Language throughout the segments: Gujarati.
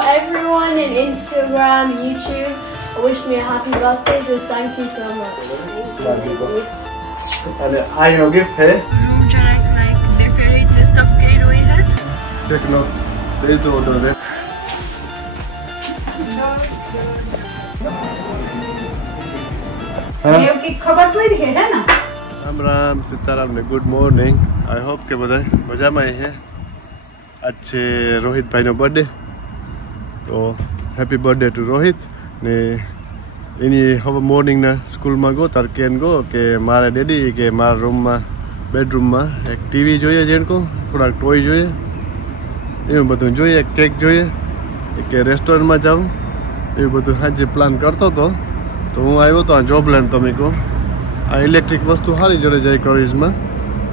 everyone in Instagram, YouTube wish me a happy birthday. Just thank you so much. And I know gift है. like their favorite stuff के रोई है. देखो दे दो दे. ये की खबर पड़ी है ना? राम राम सीताराम ने गुड मॉर्निंग. आई होप के बधाई मजा में है. अच्छे रोहित भाई नो बर्थडे तो हैप्पी बर्थडे टू रोहित ने એની હવે મોર્નિંગના સ્કૂલમાં ગયો તાર કેન ગયો કે મારા ડેડી કે મારા રૂમમાં બેડરૂમમાં એક ટીવી જોઈએ જેણકો થોડાક ટોય જોઈએ એવું બધું જોઈએ એક કેક જોઈએ કે રેસ્ટોરન્ટમાં જાઉં એવું બધું સાંજે પ્લાન કરતો હતો તો હું આવ્યો તો આ જોબ લેન્ડ તો મેં કહું આ ઇલેક્ટ્રિક વસ્તુ સારી જડે જાય કરીઝમાં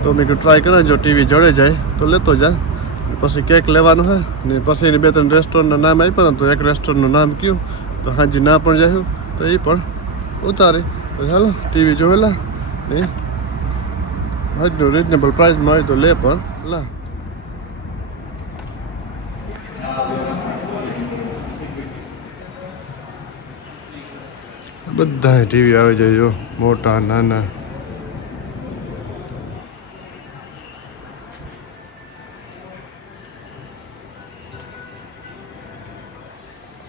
તો મેં કહું ટ્રાય કરે જો ટીવી જડે જાય તો લેતો જા પછી કેક લેવાનું હોય ને પછી એની 2-3 રેસ્ટોરન્ટનું નામ આપ્યું તો એક રેસ્ટોરન્ટનું નામ કહ્યું તો સાંજે ના પણ જાય તો એ પણ ઉતારે તો ચાલો ટીવી જોયેલા ને આજનું રિઝનેબલ પ્રાઇસમાં હોય તો લે પણ લા બધા ટીવી આવી જાય જો મોટા નાના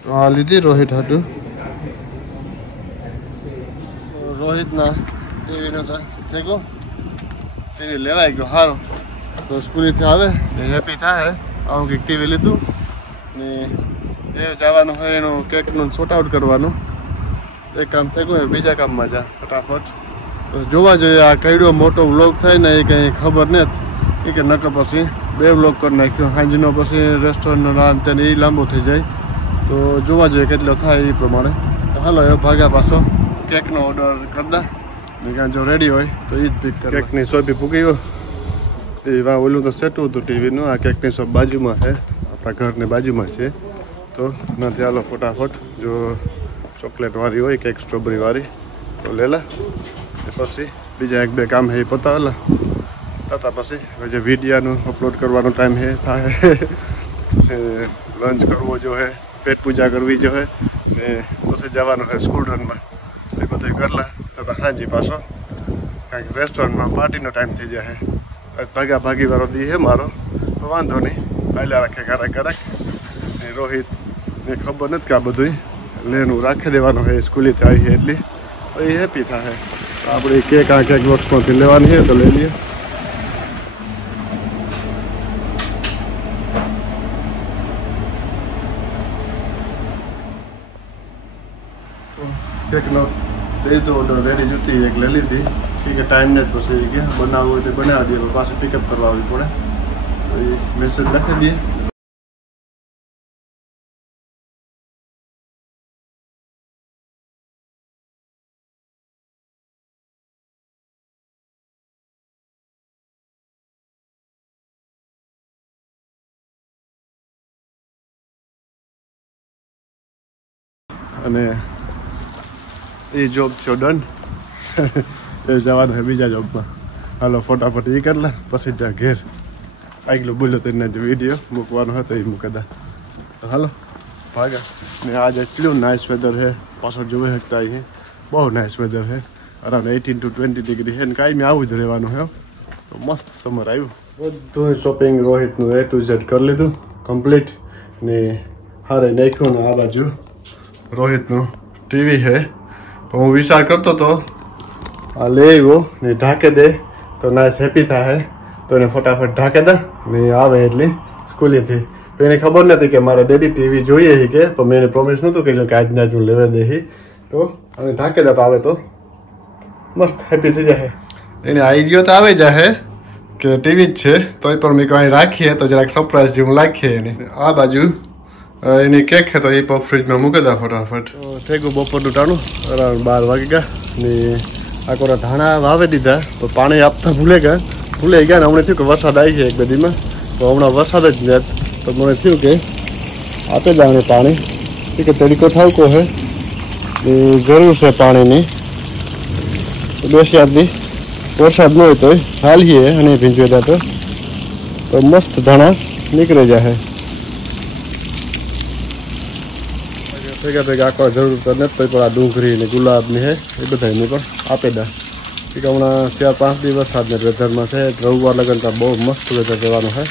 તો આ લીધી રોહિત હાટું રોહિતના ટીવીનો તો દેખો ટીવી લેવાઈ ગયો સારો તો સ્કૂલેથી આવે ને હેપી થાય આવું કંઈક ટીવી લીધું ને એ જવાનું હોય એનું કેકનું શોર્ટ આઉટ કરવાનું એક કામ થઈ ગયું બીજા કામમાં જા ફટાફટ તો જોવા જોઈએ આ કઈડો મોટો વ્લોગ થાય ને એ કંઈ ખબર નથી કે નકર પછી 2 વ્લોગ કરી નાખ્યો સાંજનો પછી રેસ્ટોરન્ટનો નામ તેને એ લાંબો થઈ જાય તો જોવા જોઈએ કેટલો થાય એ પ્રમાણે તો હાલો એ ભાગ્યા પાછો કેકનો ઓર્ડર કરતા ને કાં જો રેડી હોય તો એ જ પીક કર કેકની શોપ પૂકી ગયો એ વા ઓલું તો સેટું હતું ટીવીનું આ કેકની શોપ બાજુમાં છે આપણા ઘરની બાજુમાં છે તો નથી હાલો ફટાફટ જો ચોકલેટવાળી હોય કેક સ્ટ્રોબેરીવાળી તો લેલા પછી બીજા 1-2 કામ છે એ પતાવેલા તથા પછી જે વિડીયાનું અપલોડ કરવાનો ટાઈમ છે થાય પછી લંચ કરવો જો હે પેટ પૂજા કરવી જો હે ને પછી જવાનું હોય સ્કૂલ રનમાં એ બધું કરલા તો હાજી પાછો કાંઈક રેસ્ટોરન્ટમાં પાર્ટીનો ટાઈમ થઈ જાય ભાગા ભાગીવાળો દી હે મારો તો વાંધો નહીં હાલ્યા રાખે કારક ને રોહિત ને ખબર નથી કે આ બધું લેનું રાખી દેવાનું હોય સ્કૂલેથી આવી છે એટલી તો એ હેપી થાય આપણે કેક આ કેક બોક્સમાંથી લેવાની છે તો લઈ લઈએ કેકનો દઈ તો ઓર્ડર રેડી જતી એક લઈ લીધી કે ટાઈમ ને જ પછી કે બનાવવું હોય તો બનાવી દઈએ પાછું પિકઅપ કરવા આવવી પડે તો એ મેસેજ લખી દઈએ અને એ જોબ થયો ડન એ જવાનું છે બીજા જોબમાં હાલો ફટાફટ એ કરલા પછી જા ઘેર આગલો બોલ્યો તો એના જે વિડીયો મૂકવાનો હતો એ મૂકતા તો હાલો ભાગા ને આજે એટલું નાઇસ વેધર છે પાછળ જોઈ શકતા અહીં બહુ નાઇસ વેધર છે અરાઉન્ડ 18 to 20 ડિગ્રી છે ને કાંઈ આવું જ રહેવાનું છે તો મસ્ત સમર આવ્યું બધું શોપિંગ રોહિતનું A to Z કરી લીધું કમ્પ્લીટ ને હારે નાખ્યું ને આ બાજુ રોહિતનું ટીવી છે તો હું વિચાર કરતો હતો આ લઈ આવ્યો ને ઢાંકે દે તો નાઇસ હેપી થાય તો એને ફટાફટ ઢાંકે દે ને આવે એટલી સ્કૂલેથી તો એને ખબર નથી કે મારા ડેડી ટીવી જોઈએ છે કે પણ મેં એને પ્રોમિસ નહોતું કર્યું કે આજના જ હું લેવા દે તો અને ઢાંકે દે તો આવે તો મસ્ત હેપી થઈ જાય એને આઈડિયો તો આવે જાય કે ટીવી જ છે તોય પણ મેં કંઈ રાખીએ તો જરાક સરપ્રાઈઝ જેવું રાખીએ એને આ બાજુ એની કેક છે તો એ પણ ફ્રીજમાં મૂકી દે ફટાફટ થઈ ગયું બપોરનું ટાણું અરાઉન્ડ 12 વાગી ગયા ને આ કોરા ધાણા વાવી દીધા તો પાણી આપતા ભૂલાઈ ગયા ને હમણાં થયું કે વરસાદ આવી છે 1-2 દીમાં તો હમણાં વરસાદ જ નથી તો મને થયું કે આપે જાણે પાણી કે તરીકો ઠાવકો છે એ જરૂર છે પાણીની બેસ્યાદની વરસાદ ન હોય તો હાલીએ અને ભીંજવેલા તો મસ્ત ધાણા નીકળી જાય ભેગા આખો જરૂર તો નથી પણ આ ડુંગળી ને ગુલાબની હે એ બધાની પણ આપી દે કે હમણાં 4-5 દિવસ આજના વેધરમાં છે રવિવાર લગન તો બહુ મસ્ત વેધર રહેવાનું છે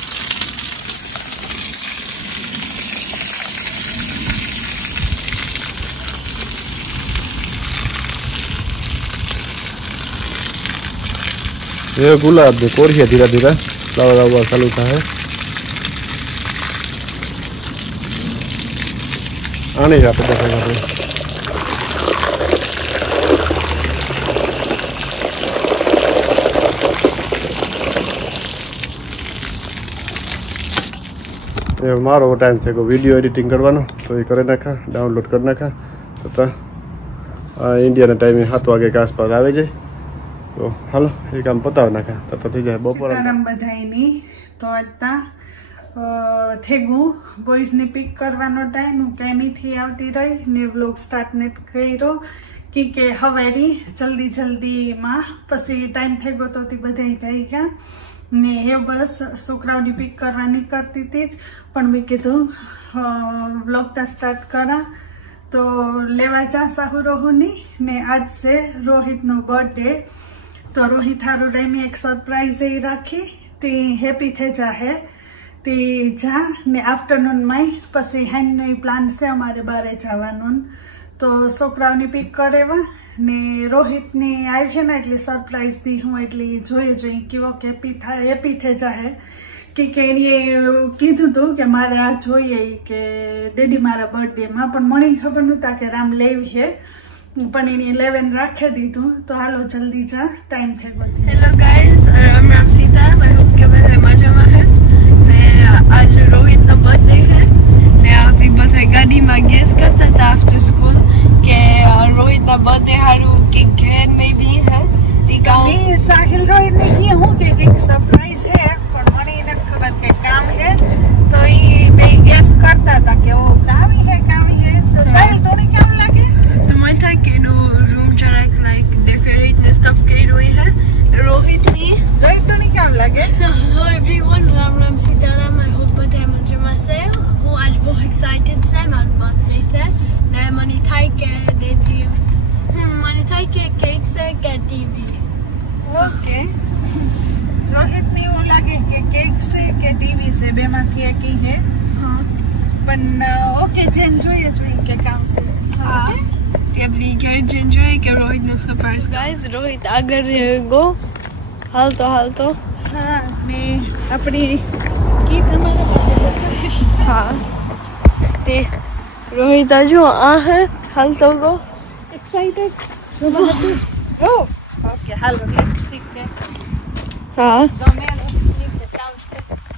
ये गुलाब ने कोरिया धीरे धीरे फ्लावर आवा चालू था आने जा पे ये मारो टाइम से को वीडियो एडिटिंग करवानो तो ये करे नाखा डाउनलोड कर नाखा तो इंडिया ना टाइम 7 वागे के आसपास आवे जाए तो हालो ये काम पताव नाखा तो थी जाए बपोर सीताराम बधाईनी तो आता थेगु बॉयज ने पिक करवानो टाइम हूँ केमी थी आवती रही ने व्लॉग स्टार्ट ने कर्यो કે હવારી જલ્દી જલ્દી માં પછી ટાઈમ થઈ ગયો તો તે બધાય થઈ ગયા ને એ બસ છોકરાઓની પિક કરવાની કરતી હતી જ પણ મેં કીધું વ્લોગ તા સ્ટાર્ટ કરા તો લેવા જા સાહુરોહુની ને આજ છે રોહિતનો બર્થડે તો રોહિત હારું રહીને એક સરપ્રાઈઝ એ રાખી તે હેપી થઈ જાહે તે જા ને આફ્ટરનૂન માં પછી હેનનો પ્લાન છે અમારે બારે જવાનું तो છોકરાઓની પિક કરેવા ને રોહિતની આવી છે ને એટલે સરપ્રાઈઝ દી હું એટલે જોઈએ કેવો હેપી થઈ જાય કે એણીએ કીધું હતું કે મારે આ જોઈએ કે ડેડી મારા બર્થડેમાં પણ મને ખબર નહોતા કે રામ લેવી છે પણ એની 11 રાખી દીધું તો હાલો જલ્દી જા ટાઈમ થઈ ગયો hello guys Ram Sita I hope કે બધા મજામાં હે ને આજ રોહિતનો બર્થડે હે ને આપણી બધા ગાડીમાં ગેસ કરતા હતા આફ્ટર સ્કૂલ કે रोहित ना बर्थडे हारू के घर में भी है मैं साहिल रोहित ने की हूं कि एक सरप्राइज है पर મને એને ખબર કે કામ है तो ये मैं गेस करता था कि वो काम है तो साहिल तो नहीं काम लगे तो मैं था कि नो रूम जरा लाइक डेकोरेट ने स्टफ के रोई है रोहित तो नहीं काम लगे तो hello everyone Ram Sitaram I hope birthday मजा से हूं आज बहुत एक्साइटेड से मार बर्थडे से ने मनी थाई के दे दी मनी थाई के केक से के टीवी ओके रोहित ने वो लगे कि केक से के टीवी से बेमाथी एक ही है हां पण ओके जेन જોઈએ કે કામ છે हां તેબલી કે જેન જોઈએ કે રોહિત નો સરપ્રાઈઝ ગાઈઝ રોહિત આગળ ગો હાલતો હા મે આપણી કી તમારા हाँ ते रोहित जो आ है हालतो गो एक्साइटेड गो ओके हाल ठीक है हाँ तो मैं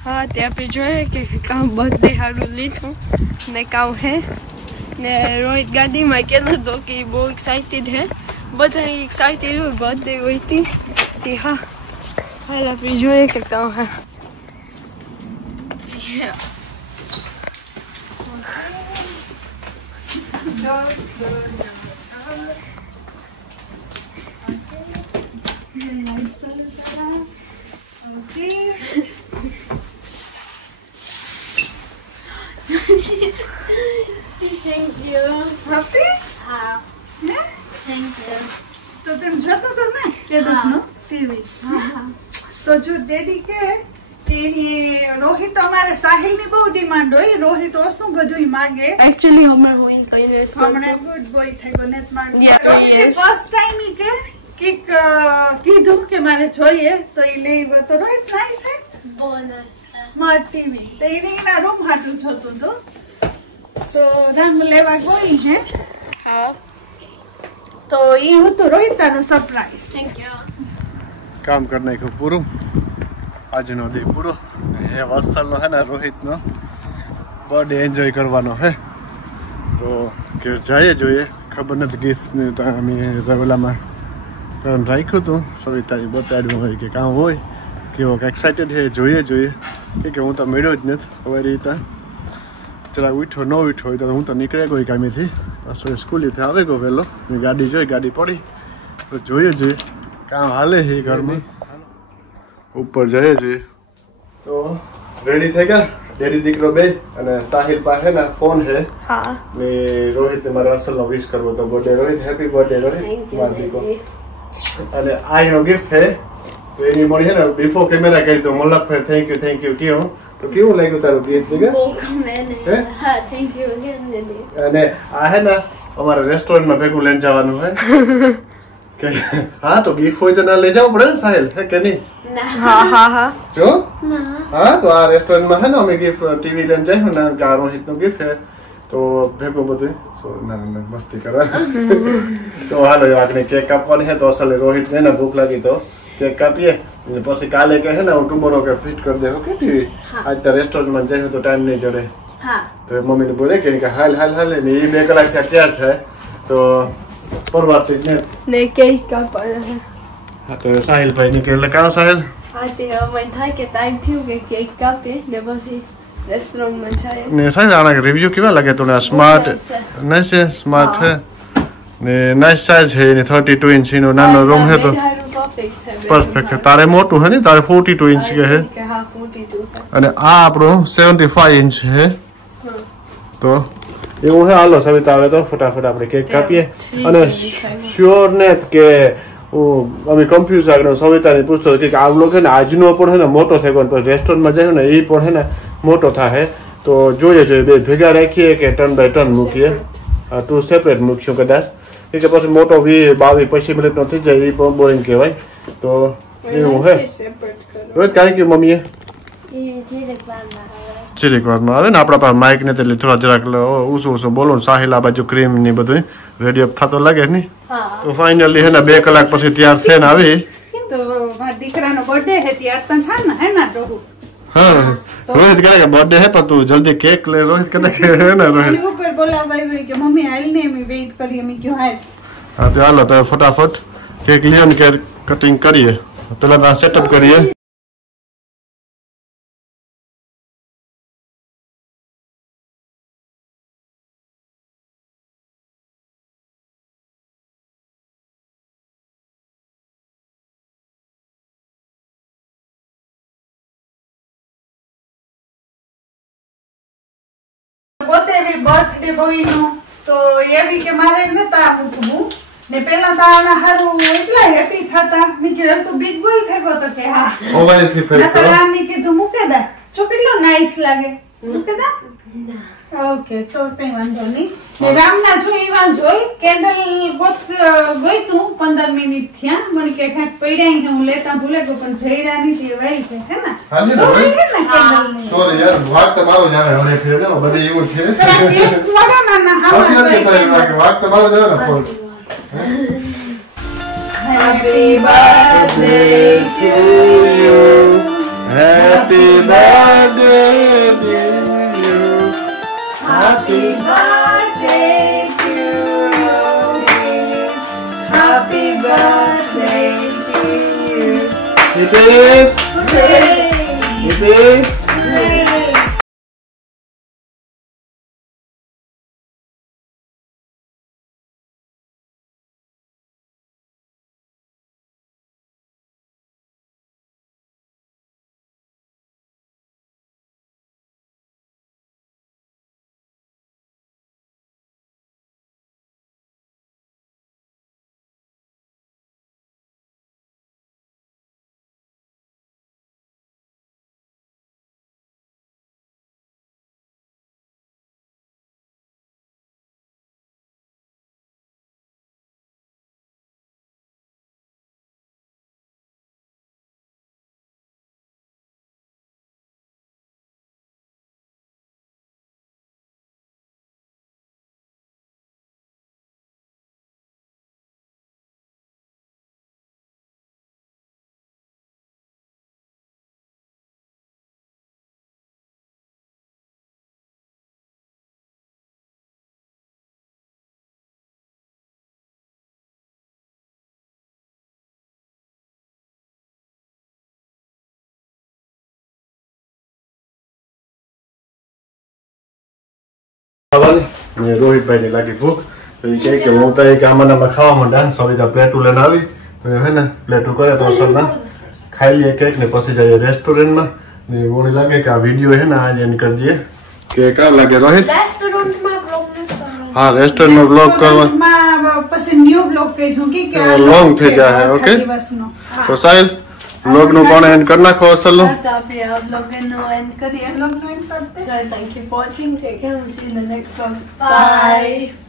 हाँ ते आप जो है कि काम बर्थडे हारू लीधुं ने काम है ने रोहित गाड़ी में कहतो तो कि बहुत एक्साइटेड है બધા एक्साइटेड हो बर्थडे हुई थी कि हाँ हाल आप जो है कि काम है Thank you. Happy? हाँ. Yeah? Thank you. तो तुम जातो तो ना ये देखो टीवी तो जो डैडी के ये रोहित हमारे साहिल ने बहुत डिमांड होई रोहित ओसु બધું માંગે Actually हमर होई कहीं हमने गुड बॉय थे गनेत માંગ Yeah, Rohit yes. First time ही के કીધું કે મારે જોઈએ તો એ લેવો તો રોહિત નાઈસ है बोनस स्मार्ट टीवी तो એને એના રૂમ હાટું જોતું હતું તો રંગ લેવા ગઈ છે हाँ તો એ હતું રોહિતાનું સરપ્રાઈઝ Thank you. काम करने को पूरो आज नो दे पूरो ये वत्सल नो है ना रोहित नो बर्थडे एन्जॉय करवानो है तो के जाए જોઈએ ખબર નથી ગિફ્ટ ને તો અમે રવેલામાં કરન રાખ્યું તો સવિતાએ બતાડ્યું હોય કે કામ હોય કેવો એક્સાઇટેડ છે જોઈએ કે હું તો મેળ્યો જ નથી હવે રીતા જરા ઉઠો ન ઉઠો હોય તો હું તો નીકળે કોઈ કામેથી પાછો સ્કૂલેથી આવે ગયો વહેલો મેં ગાડી જોઈ ગાડી પડી તો જોઈએ કામ હાલે છે ઘરમાં ऊपर जाए जी तो रेडी थे क्या ડેરી દીકરો બે અને સાહિલ પાસે ને ફોન હે હા ને રોહિત ને મારા અસલનો વિશ કરવો તો birthday Rohit happy birthday Rohit માર દીકરો અને આ એનો ગિફ્ટ હે તો એની મળી હે ને બિફોર કેમેરા કહી તો મલક ફેર થેન્ક યુ કયો તો કેવું લાગ્યું તારું ગિફ્ટ દીકરા બહુ ગમે ને હા થેન્ક યુ અગેન અને આ હે ને અમારા રેસ્ટોરન્ટમાં ભેગું લઈને જવાનું હે કે હા તો ગિફ્ટ હોય તો ના લઈ જવું પડે ને સાહેલ હે કે નહીં હા હા હા જો હા તો આ રેસ્ટોરન્ટમાં હે ને અમે ગિફ્ટ ટીવી લઈને જઈશું ને કે આ રોહિતનું ગિફ્ટ હે તો ભેગું બધું મસ્તી કરવા તો હાલો આપણે કેક કાપવાની હે તો અસલ રોહિત ને ભૂખ લાગી તો કેક કાપીએ પછી કાલે કહે ને હું ટુમોરો કે ફિટ કરી દે કે ટીવી આજ તો રેસ્ટોરન્ટમાં જઈશું તો ટાઈમ નહીં જડે તો મમ્મીને બોલે કે હાલ ને એ 2 કલાક તૈયાર થાય તો પરવારથી ને કેક કાપવાના હા તો સાહિલભાઈ ની એટલે કાં સાહિલ હા તે મને થાય કે ટાઈમ થયું કે કેક કાપે ને પછી રેસ્ટોરન્ટમાં જાય ને સાહિલ આના રિવ્યુ કેવા લાગે તને સ્માર્ટ નાઈસ છે સ્માર્ટ છે ને નાઈસ સાઈઝ છે ને 32 ઇંચ નો નાનો રૂમ છે તો પરફેક્ટ તારે મોટું હે ને તારે 42 ઇંચ કે હે હા 42 અને આ આપણું 75 ઇંચ છે તો એવું હે હાલો સવિતા આવે તો ફટાફટ આપણે કેક કાપીએ અને શ્યોર ને કે અમે કન્ફ્યુઝ આગળ સવિતાને પૂછતો કે આ વ્લોગ છે ને આજનો પણ છે ને મોટો થઈ ગયો પછી રેસ્ટોરન્ટમાં જાય ને એ પણ છે ને મોટો થાય તો જોઈએ બે ભેગા રાખીએ કે ટર્ન બાય ટર્ન મૂકીએ 2 સેપરેટ મૂકશું કદાચ કે પછી મોટો 22-25 મિનિટનો થઈ જાય એ પણ બોરિંગ કહેવાય તો એવું હે રોજ કાંઈ કહ્યું મમ્મીએ ચીરીક વારમાં આવે ને આપણા પાસે માઇક ને એટલે થોડા જરાક ઊંચું બોલો ને સાહિલ આ બાજુ ક્રીમ ની બધું રેડી અપ થતો લાગે ને તો ફાઇનલી હે ને 2 કલાક પછી તૈયાર થઈને આવી તો મારા દીકરાનો બર્થડે હે ત્યાર તને થાય ને હે ના ડોહુ હા રોહિત કહે કે બર્થડે હે પણ તું જલ્દી કેક લે રોહિત કહે કે હે ને રોહિત ઉપર બોલાવાય કે મમ્મી હાલ ને અમે વેઇટ કરીએ અમે ક્યું હાલ હા તો હાલો તો ફટાફટ કેક લઈએ ને કે કટિંગ કરીએ પેલા તો સેટઅપ કરીએ પોતે બી બર્થડે બોય નું તો એવી કે મારે નતા મૂકવું ને પેલા તો આના હારું એટલા હેપી થતા મેં કીધું તો બિગ બોય થયો તો કે હા મોબાઈલ થી ફેર નકર આ મેં કીધું મૂકે દે જો કેટલો નાઈસ લાગે મૂકે દે ઓકે તો કઈ વાંધો નહીં ને રામના જોઈવા જોઈ કેન્ડલ ગોઈ તું 15 મિનિટ થયા મને કે ઘાટ પડ્યા હું લેતા ભૂલે ગયો પણ જઈડા નથી વાઈ છે હે ને હાજી સોરી યાર વાક તમારો જ આવે હવે ફેર ને બધે એવું છે મોડા નાના હા વાક તમારો જ આવે ને phone Happy birthday to you. Happy birthday to you. Happy birthday to Rohit. Happy birthday to you. Hip hip. Hooray! Hip hip. Hooray! Rohit ભાઈ ની લાગી ભૂખ તો એ કહે કે હું તો કે આમાં ખાવા માંડ્યા સવિતા પ્લેટું લઈને આવી તો હે ને પ્લેટું કરે તો અસર ના ખાઈ લઈએ કેક ને પછી જઈએ રેસ્ટોરન્ટમાં ने वो नहीं लगे कि वीडियो है ना आज एंड कर दिए કે કા લાગે રોહિત રેસ્ટોરન્ટમાં બ્લોગ ન કરવાનો હા રેસ્ટોરન્ટનો બ્લોગ માં પછી ન્યુ બ્લોગ કહેજો કે લોંગ થઈ જાય ઓકે તો સાહેબ બ્લોગ નું કોણ એન્ડ કરી નાખો ચલો તો આપણે આ બ્લોગ નો એન્ડ કરીએ બ્લોગ નો એન્ડ કરते so thank you for watching take care and see you in the next vlog bye